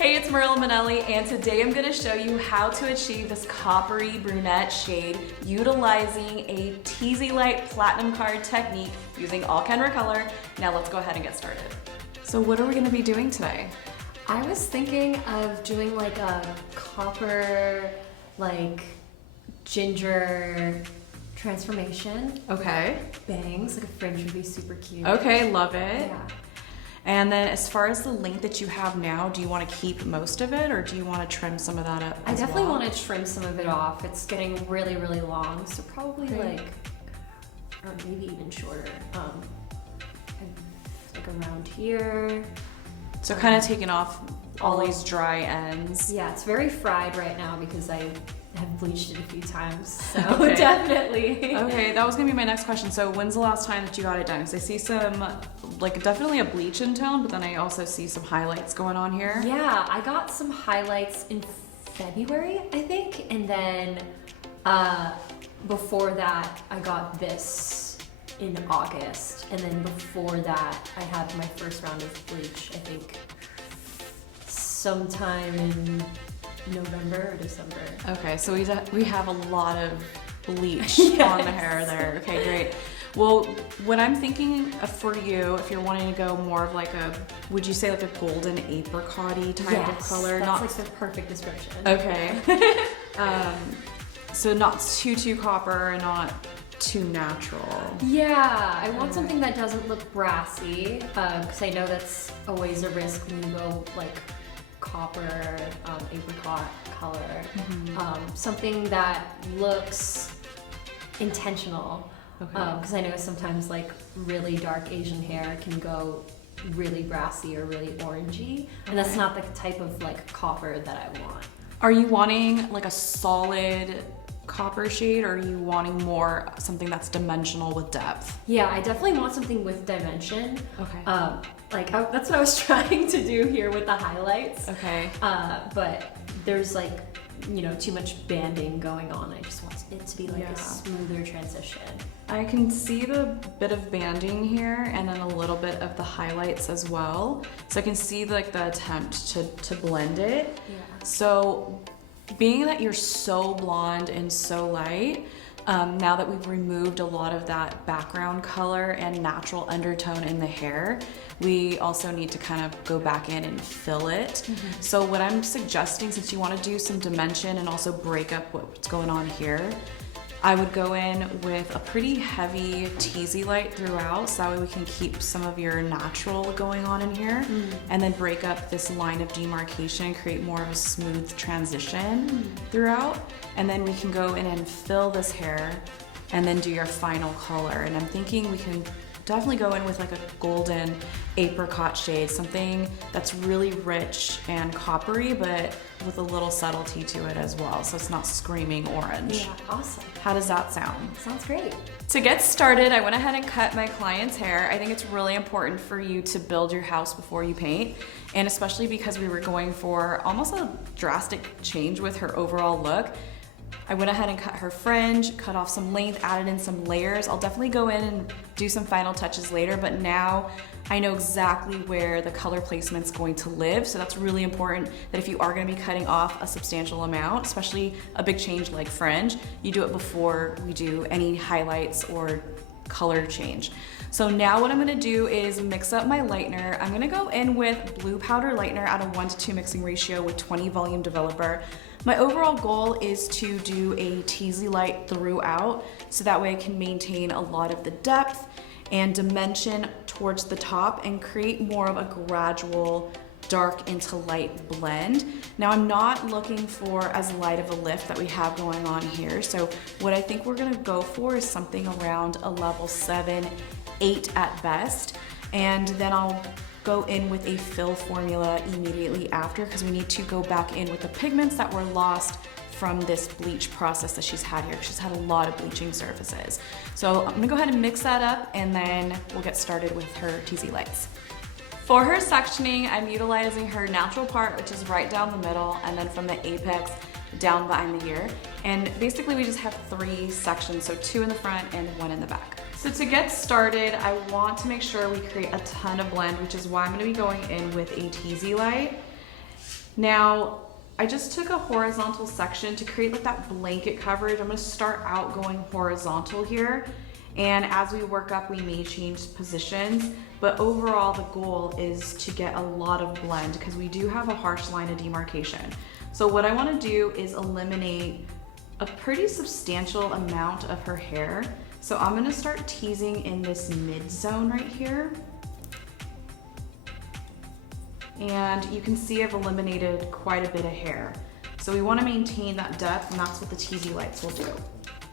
Hey, it's Mirella Manelli, and today I'm going to show you how to achieve this coppery brunette shade utilizing a Teasylight platinum card technique using all Kenra color. Now let's go ahead and get started. So what are we going to be doing today? I was thinking of doing like a copper, like ginger transformation. Okay. Bangs, like a fringe would be super cute. Okay, love it. Yeah. And then as far as the length that you have now, do you want to keep most of it or do you want to trim some of that up I as definitely well? want to trim some of it off. It's getting really, really long, so probably like, or maybe even shorter. Like around here. So kind of taking off all these dry ends. Yeah, it's very fried right now because I have bleached it a few times, so Okay. definitely. Okay, that was gonna be my next question. So when's the last time that you got it done? Because I see some, like definitely a bleach in tone, but then I also see some highlights going on here. Yeah, I got some highlights in February, I think, and then before that, I got this in August, and then before that, I had my first round of bleach, I think, sometime in November or December. Okay, so we have a lot of bleach Yes. on the hair there. Okay, great. Well, what I'm thinking for you, if you're wanting to go more of like a, would you say like a golden apricot-y type of color? That's like the perfect description. Okay. So not too copper and not too natural. Yeah, I want something that doesn't look brassy, because I know that's always a risk when you go like copper, apricot color. Something that looks intentional, because I know sometimes like really dark Asian hair can go really brassy or really orangey, and that's not the type of like copper that I want. Are you wanting like a solid copper shade, or are you wanting more something that's dimensional with depth? Yeah, I definitely want something with dimension. Okay. That's what I was trying to do here with the highlights. Okay. But there's like, you know, too much banding going on. I just want it to be like a smoother transition. I can see the bit of banding here and then a little bit of the highlights as well. So I can see like the attempt to blend it. Yeah. So being that you're so blonde and so light, now that we've removed a lot of that background color and natural undertone in the hair, we also need to kind of go back in and fill it. So what I'm suggesting, since you want to do some dimension and also break up what's going on here, I would go in with a pretty heavy Teasylight throughout, so that way we can keep some of your natural going on in here, and then break up this line of demarcation and create more of a smooth transition throughout. And then we can go in and fill this hair and then do your final color. And I'm thinking we can definitely go in with like a golden apricot shade, something that's really rich and coppery, but with a little subtlety to it as well, so it's not screaming orange. Yeah, awesome. How does that sound? Sounds great. To get started, I went ahead and cut my client's hair. I think it's really important for you to build your house before you paint, and especially because we were going for almost a drastic change with her overall look. I went ahead and cut her fringe, cut off some length, added in some layers. I'll definitely go in and do some final touches later, but now I know exactly where the color placement's going to live, so that's really important that if you are gonna be cutting off a substantial amount, especially a big change like fringe, you do it before we do any highlights or color change. So now what I'm gonna do is mix up my lightener. I'm gonna go in with blue powder lightener at a 1:2 mixing ratio with 20 volume developer. My overall goal is to do a Teasylight throughout, so that way I can maintain a lot of the depth and dimension towards the top and create more of a gradual dark into light blend. Now I'm not looking for as light of a lift that we have going on here, so what I think we're gonna go for is something around a level 7, 8 at best, and then I'll go in with a fill formula immediately after, because we need to go back in with the pigments that were lost from this bleach process that she's had here. She's had a lot of bleaching surfaces. So I'm gonna go ahead and mix that up, and then we'll get started with her Teasylights. For her sectioning, I'm utilizing her natural part, which is right down the middle, and then from the apex down behind the ear. And basically we just have 3 sections, so 2 in the front and 1 in the back. So to get started, I want to make sure we create a ton of blend, which is why I'm gonna be going in with a Teasylight. Now, I just took a horizontal section to create like that blanket coverage. I'm gonna start out going horizontal here. And as we work up, we may change positions, but overall the goal is to get a lot of blend because we do have a harsh line of demarcation. So what I wanna do is eliminate a pretty substantial amount of her hair. So I'm gonna start teasing in this mid zone right here. And you can see I've eliminated quite a bit of hair. So we wanna maintain that depth, and that's what the Teasylights will do.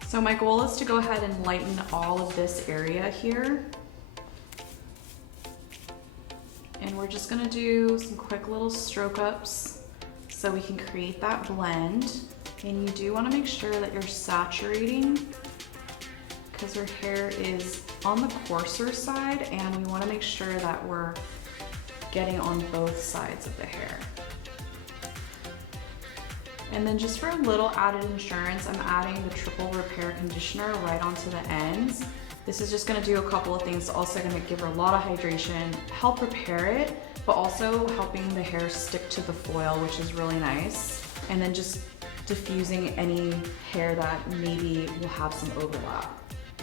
So my goal is to go ahead and lighten all of this area here. And we're just gonna do some quick little stroke ups so we can create that blend. And you do wanna make sure that you're saturating because her hair is on the coarser side, and we wanna make sure that we're getting on both sides of the hair. And then just for a little added insurance, I'm adding the triple repair conditioner right onto the ends. This is just gonna do a couple of things. Also gonna give her a lot of hydration, help repair it, but also helping the hair stick to the foil, which is really nice. And then just diffusing any hair that maybe will have some overlap.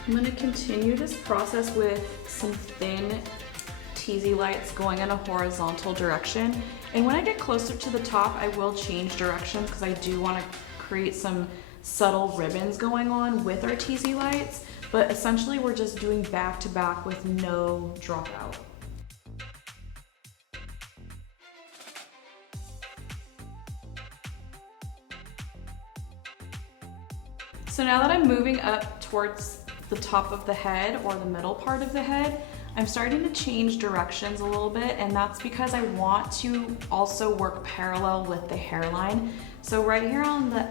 I'm gonna continue this process with some thin Teasylights going in a horizontal direction. And when I get closer to the top, I will change directions because I do want to create some subtle ribbons going on with our Teasylights. But essentially we're just doing back to back with no dropout. So now that I'm moving up towards the top of the head or the middle part of the head, I'm starting to change directions a little bit, and that's because I want to also work parallel with the hairline. So right here on the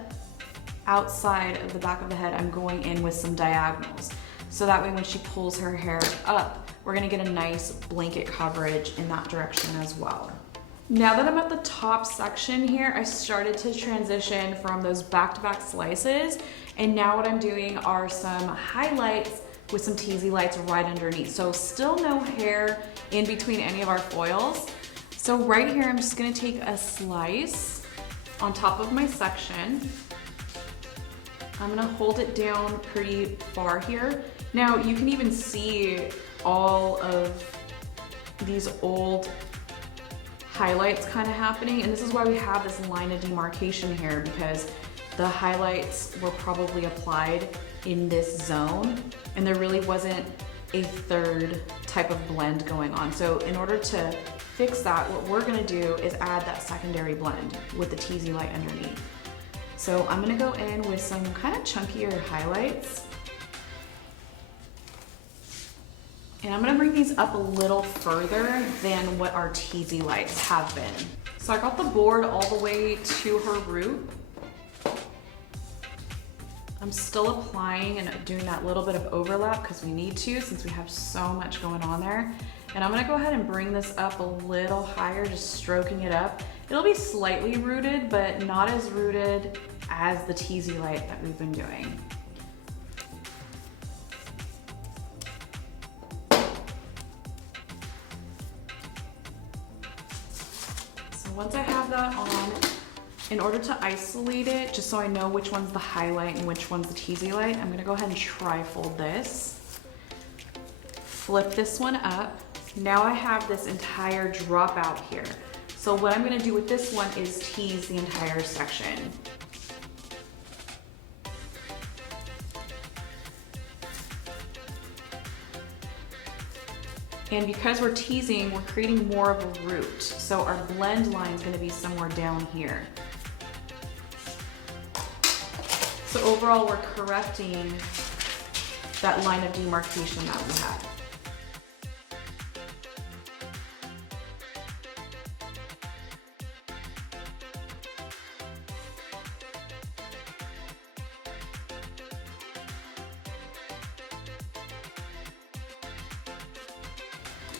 outside of the back of the head, I'm going in with some diagonals. So that way when she pulls her hair up, we're gonna get a nice blanket coverage in that direction as well. Now that I'm at the top section here, I started to transition from those back-to-back slices, and now what I'm doing are some highlights with some Teasylights right underneath. So still no hair in between any of our foils. So right here, I'm just gonna take a slice on top of my section. I'm gonna hold it down pretty far here. Now you can even see all of these old highlights kind of happening, and this is why we have this line of demarcation here, because the highlights were probably applied in this zone and there really wasn't a third type of blend going on. So in order to fix that, what we're gonna do is add that secondary blend with the Teasylight underneath. So I'm gonna go in with some kind of chunkier highlights. And I'm gonna bring these up a little further than what our Teasylights have been. So I got the board all the way to her root. I'm still applying and doing that little bit of overlap because we need to, since we have so much going on there. And I'm gonna go ahead and bring this up a little higher, just stroking it up. It'll be slightly rooted, but not as rooted as the Teasylight that we've been doing. So once I have that on, in order to isolate it, just so I know which one's the highlight and which one's the Teasylight, I'm gonna go ahead and tri-fold this. Flip this one up. Now I have this entire dropout here. So what I'm gonna do with this one is tease the entire section. And because we're teasing, we're creating more of a root. So our blend line is gonna be somewhere down here. So overall, we're correcting that line of demarcation that we had.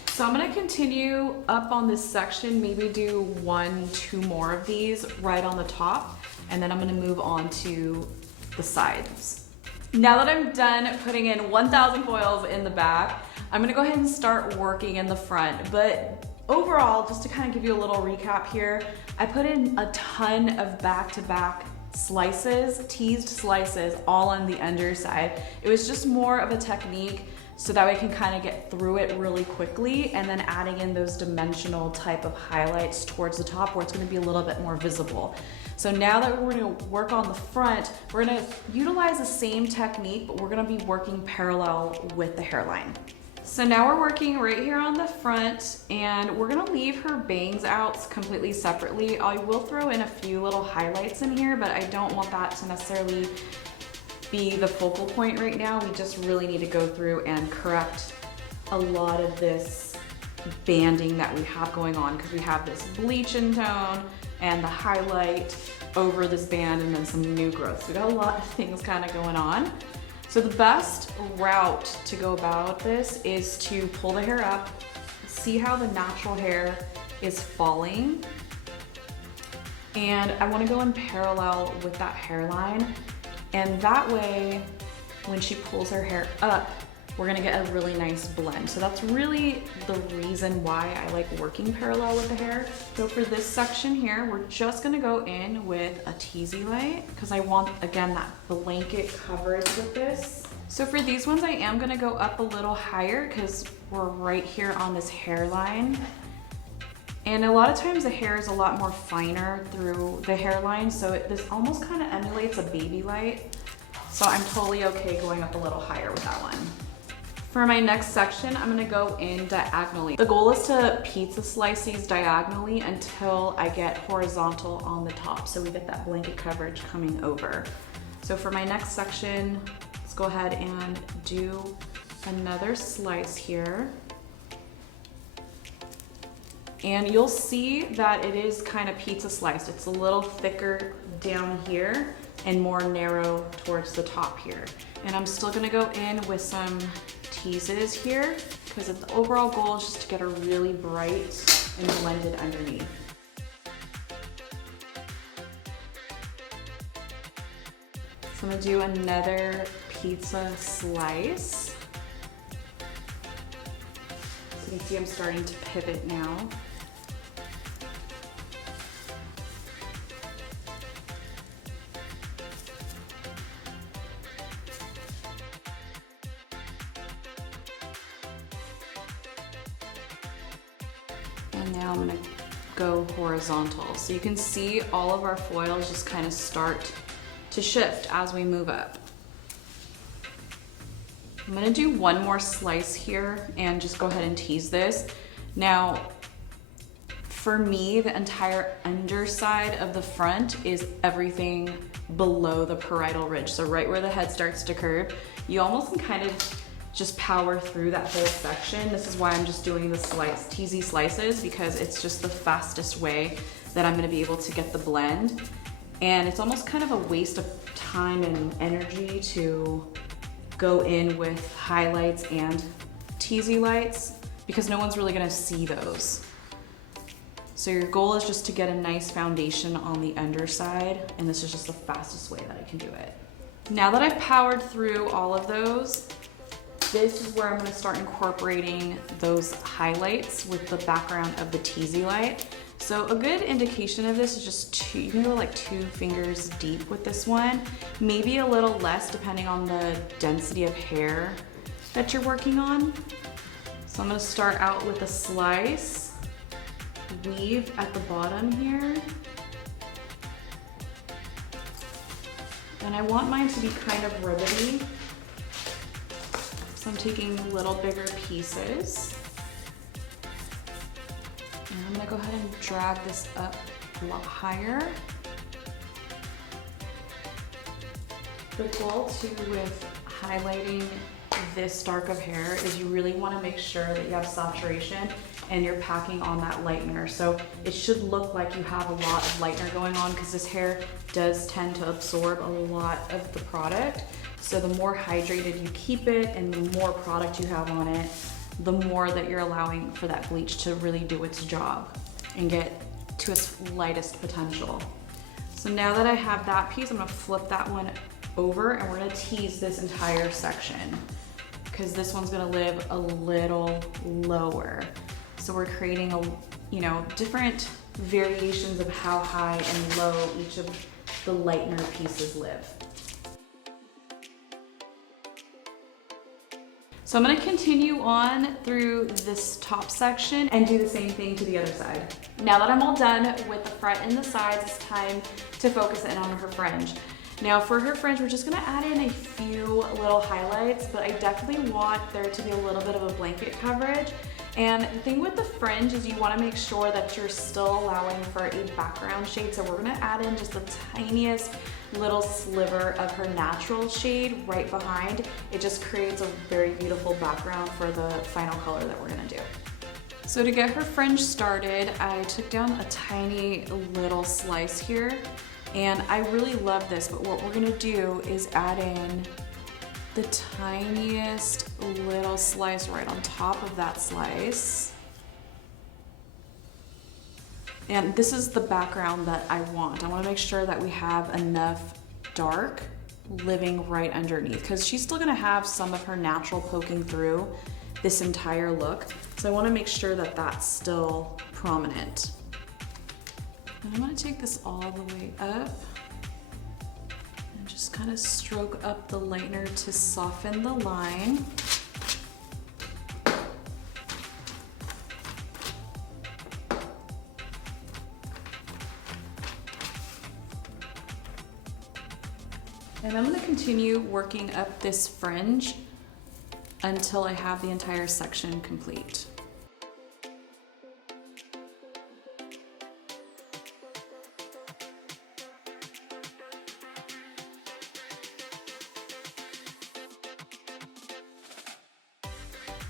So I'm gonna continue up on this section, maybe do 1, 2 more of these right on the top, and then I'm gonna move on to the sides. Now that I'm done putting in 1,000 foils in the back, I'm gonna go ahead and start working in the front, but overall, just to kind of give you a little recap here, I put in a ton of back-to-back slices, teased slices, all on the underside. It was just more of a technique so that we can kind of get through it really quickly, and then adding in those dimensional type of highlights towards the top where it's going to be a little bit more visible. So now that we're going to work on the front, we're going to utilize the same technique, but we're going to be working parallel with the hairline. So now we're working right here on the front, and we're gonna leave her bangs out completely separately. I will throw in a few little highlights in here, but I don't want that to necessarily be the focal point right now. We just really need to go through and correct a lot of this banding that we have going on, because we have this bleach in tone and the highlight over this band and then some new growth. So we got a lot of things kind of going on. So the best route to go about this is to pull the hair up, see how the natural hair is falling, and I want to go in parallel with that hairline, and that way when she pulls her hair up, we're gonna get a really nice blend. So that's really the reason why I like working parallel with the hair. So for this section here, we're just gonna go in with a Teasylight because I want, again, that blanket coverage with this. So for these ones, I am gonna go up a little higher because we're right here on this hairline. And a lot of times the hair is a lot more finer through the hairline, so this almost kind of emulates a baby light. So I'm totally okay going up a little higher with that one. For my next section, I'm gonna go in diagonally. The goal is to pizza slice these diagonally until I get horizontal on the top, so we get that blanket coverage coming over. So for my next section, let's go ahead and do another slice here. And you'll see that it is kind of pizza sliced. It's a little thicker down here and more narrow towards the top here. And I'm still gonna go in with some teases here because the overall goal is just to get her really bright and blended underneath. So I'm gonna do another pizza slice. So you can see I'm starting to pivot now. And now I'm gonna go horizontal. So you can see all of our foils just kind of start to shift as we move up. I'm gonna do one more slice here and just go ahead and tease this. Now, for me, the entire underside of the front is everything below the parietal ridge. So right where the head starts to curve, you almost can kind of just power through that whole section. This is why I'm just doing the teasy slices, because it's just the fastest way that I'm gonna be able to get the blend. And it's almost kind of a waste of time and energy to go in with highlights and Teasylights because no one's really gonna see those. So your goal is just to get a nice foundation on the underside, and this is just the fastest way that I can do it. Now that I've powered through all of those, this is where I'm gonna start incorporating those highlights with the background of the Teasylight. So a good indication of this is just you can go like 2 fingers deep with this one, maybe a little less depending on the density of hair that you're working on. So I'm gonna start out with a slice, weave at the bottom here. And I want mine to be kind of ribbony. So I'm taking little bigger pieces. And I'm gonna go ahead and drag this up a lot higher. The goal too with highlighting this dark of hair is you really wanna make sure that you have saturation and you're packing on that lightener. So it should look like you have a lot of lightener going on because this hair does tend to absorb a lot of the product. So the more hydrated you keep it and the more product you have on it, the more that you're allowing for that bleach to really do its job and get to its lightest potential. So now that I have that piece, I'm gonna flip that one over and we're gonna tease this entire section because this one's gonna live a little lower. So we're creating different variations of how high and low each of the lightener pieces live. So I'm gonna continue on through this top section and do the same thing to the other side. Now that I'm all done with the front and the sides, it's time to focus in on her fringe. Now for her fringe, we're just gonna add in a few little highlights, but I definitely want there to be a little bit of a blanket coverage. And the thing with the fringe is you wanna make sure that you're still allowing for a background shade. So we're gonna add in just the tiniest little sliver of her natural shade right behind. It just creates a very beautiful background for the final color that we're gonna do. So to get her fringe started, I took down a tiny little slice here, and I really love this, but what we're gonna do is add in the tiniest little slice right on top of that slice. And this is the background that I want. I wanna make sure that we have enough dark living right underneath, because she's still gonna have some of her natural poking through this entire look. So I wanna make sure that that's still prominent. And I'm gonna take this all the way up and just kind of stroke up the lightener to soften the line. And I'm gonna continue working up this fringe until I have the entire section complete.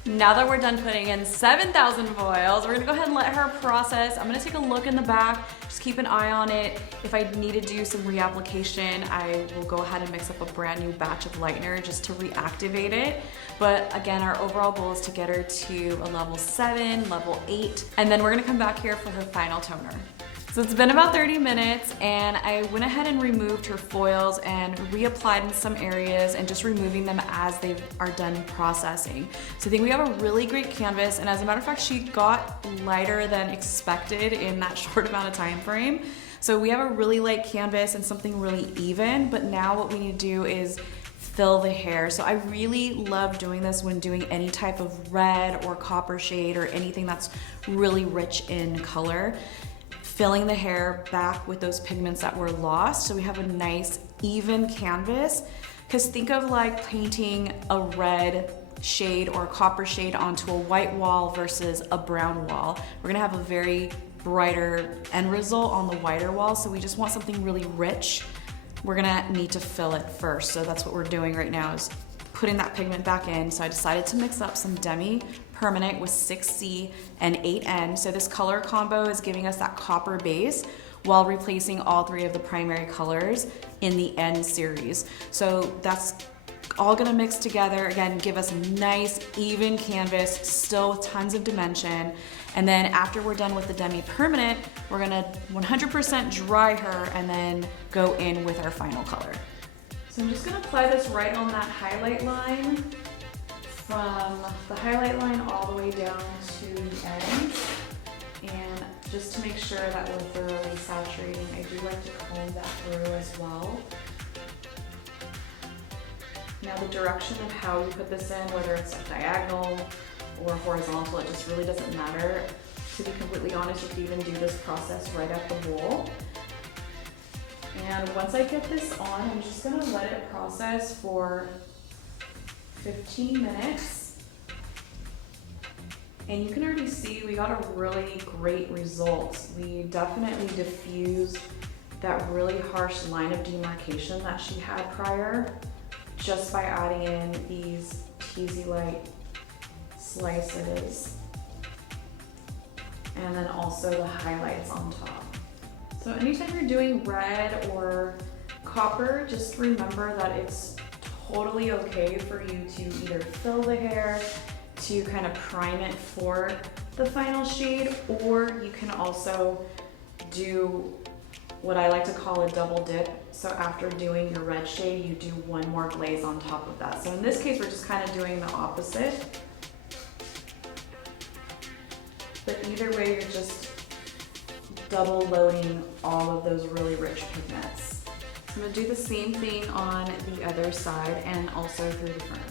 Now that we're done putting in 7,000 foils, we're gonna go ahead and let her process. I'm gonna take a look in the back, just keep an eye on it. If I need to do some reapplication, I will go ahead and mix up a brand new batch of lightener just to reactivate it. But again, our overall goal is to get her to a level 7, level 8, and then we're gonna come back here for her final toner. So it's been about 30 minutes, and I went ahead and removed her foils and reapplied in some areas and just removing them as they are done processing. So I think we have a really great canvas, and as a matter of fact, she got lighter than expected in that short amount of time frame. So we have a really light canvas and something really even, but now what we need to do is fill the hair. So I really love doing this when doing any type of red or copper shade or anything that's really rich in color. Filling the hair back with those pigments that were lost so we have a nice even canvas. Because think of like painting a red shade or a copper shade onto a white wall versus a brown wall. We're gonna have a very brighter end result on the whiter wall, so we just want something really rich. We're gonna need to fill it first, so that's what we're doing right now, is putting that pigment back in. So I decided to mix up some Demi-permanent with 6C and 8N. So this color combo is giving us that copper base while replacing all three of the primary colors in the N series. So that's all gonna mix together, again, give us a nice even canvas, still with tons of dimension. And then after we're done with the Demi-permanent, we're gonna 100% dry her and then go in with our final color. So I'm just gonna apply this right on that highlight line, from the highlight line all the way down to the end. And just to make sure that we're thoroughly saturating, I do like to comb that through as well. Now the direction of how you put this in, whether it's diagonal or horizontal, it just really doesn't matter. To be completely honest, you can even do this process right at the bowl. And once I get this on, I'm just gonna let it process for 15 minutes. And you can already see we got a really great result. We definitely diffused that really harsh line of demarcation that she had prior, just by adding in these Teasylight slices. And then also the highlights on top. So anytime you're doing red or copper, just remember that it's totally okay for you to either fill the hair to kind of prime it for the final shade, or you can also do what I like to call a double dip. So after doing your red shade, you do one more glaze on top of that. So in this case, we're just kind of doing the opposite. But either way, you're just double loading all of those really rich pigments. So I'm gonna do the same thing on the other side and also through the front.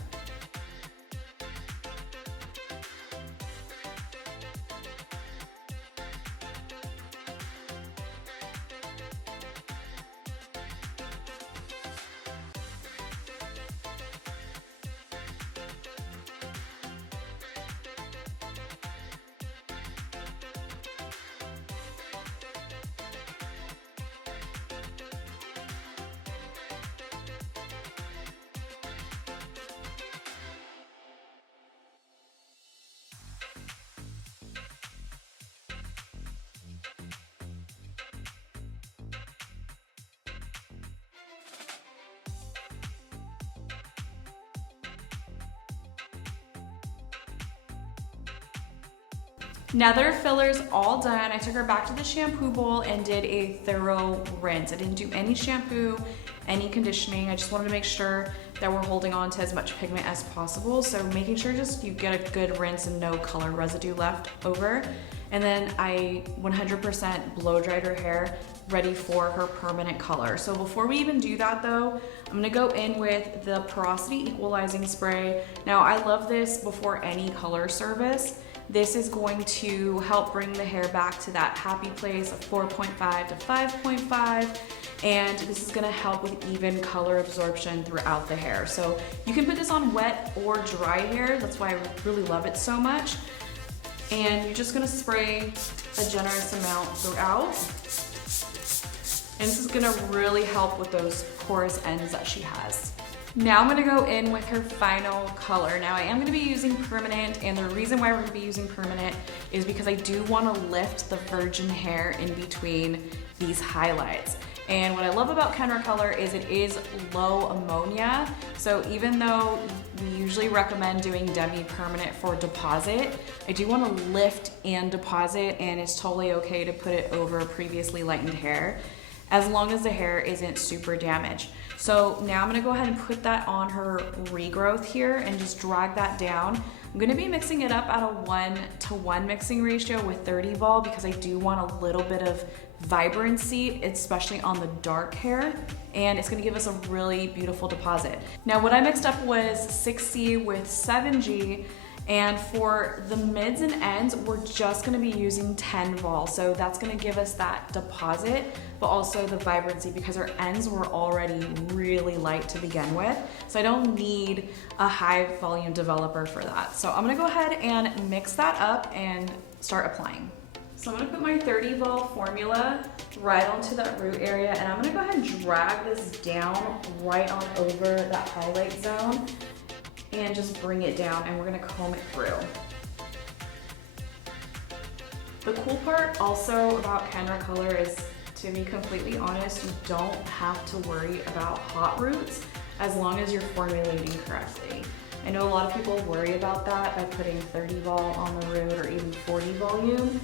Now that our filler's all done, I took her back to the shampoo bowl and did a thorough rinse. I didn't do any shampoo, any conditioning. I just wanted to make sure that we're holding on to as much pigment as possible. So making sure just you get a good rinse and no color residue left over. And then I 100% blow dried her hair, ready for her permanent color. So before we even do that though, I'm gonna go in with the Porosity Equalizing Spray. Now I love this before any color service. This is going to help bring the hair back to that happy place of 4.5 to 5.5. And this is gonna help with even color absorption throughout the hair. So you can put this on wet or dry hair. That's why I really love it so much. And you're just gonna spray a generous amount throughout. And this is gonna really help with those porous ends that she has. Now I'm gonna go in with her final color. Now I am gonna be using permanent, and the reason why we're gonna be using permanent is because I do wanna lift the virgin hair in between these highlights. And what I love about Kenra color is it is low ammonia. So even though we usually recommend doing Demi-permanent for deposit, I do wanna lift and deposit, and it's totally okay to put it over previously lightened hair, as long as the hair isn't super damaged. So now I'm gonna go ahead and put that on her regrowth here and just drag that down. I'm gonna be mixing it up at a 1:1 mixing ratio with 30 vol because I do want a little bit of vibrancy, especially on the dark hair, and it's gonna give us a really beautiful deposit. Now what I mixed up was 6C with 7G, and for the mids and ends, we're just gonna be using 10 vol. So that's gonna give us that deposit, but also the vibrancy because our ends were already really light to begin with. So I don't need a high volume developer for that. So I'm gonna go ahead and mix that up and start applying. So I'm gonna put my 30 vol formula right onto that root area, and I'm gonna go ahead and drag this down right on over that highlight zone and just bring it down, and we're gonna comb it through. The cool part also about Kenra color is, to be completely honest, you don't have to worry about hot roots as long as you're formulating correctly. I know a lot of people worry about that by putting 30 vol on the root or even 40 volume,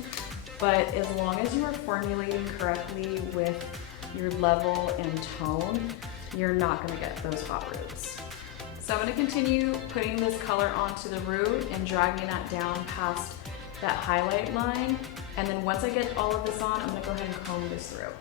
but as long as you are formulating correctly with your level and tone, you're not gonna get those hot roots. So I'm gonna continue putting this color onto the root and dragging that down past that highlight line. And then once I get all of this on, I'm gonna go ahead and comb this through.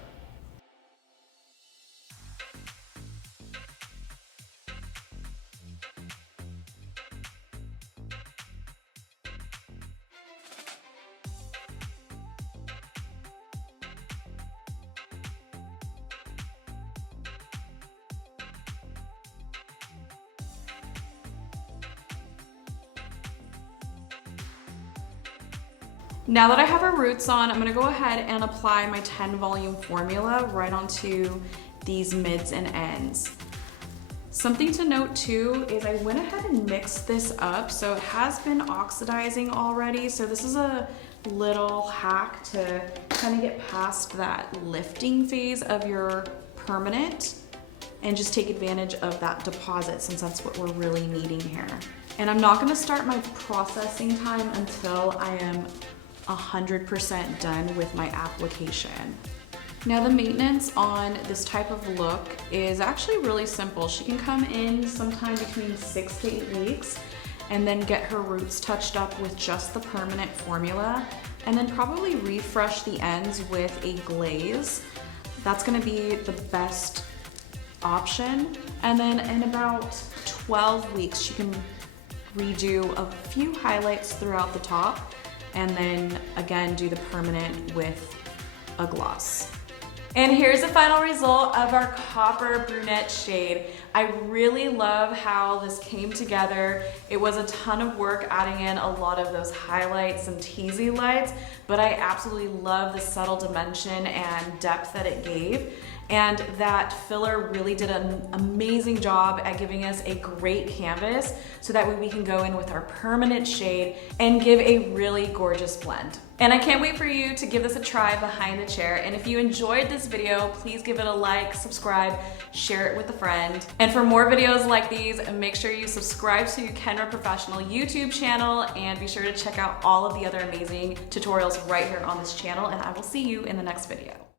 Now that I have our roots on, I'm gonna go ahead and apply my 10 volume formula right onto these mids and ends. Something to note too is I went ahead and mixed this up, so it has been oxidizing already. So this is a little hack to kind of get past that lifting phase of your permanent and just take advantage of that deposit, since that's what we're really needing here. And I'm not gonna start my processing time until I am 100% done with my application. Now the maintenance on this type of look is actually really simple. She can come in sometime between 6 to 8 weeks and then get her roots touched up with just the permanent formula. and then probably refresh the ends with a glaze. That's gonna be the best option. And then in about 12 weeks, you can redo a few highlights throughout the top, and then again do the permanent with a gloss. And here's the final result of our copper brunette shade. I really love how this came together. It was a ton of work adding in a lot of those highlights and teasy lights, but I absolutely love the subtle dimension and depth that it gave. And that filler really did an amazing job at giving us a great canvas so that way we can go in with our permanent shade and give a really gorgeous blend. And I can't wait for you to give this a try behind the chair. And if you enjoyed this video, please give it a like, subscribe, share it with a friend. And for more videos like these, make sure you subscribe to Kenra Professional YouTube channel, and be sure to check out all of the other amazing tutorials right here on this channel, and I will see you in the next video.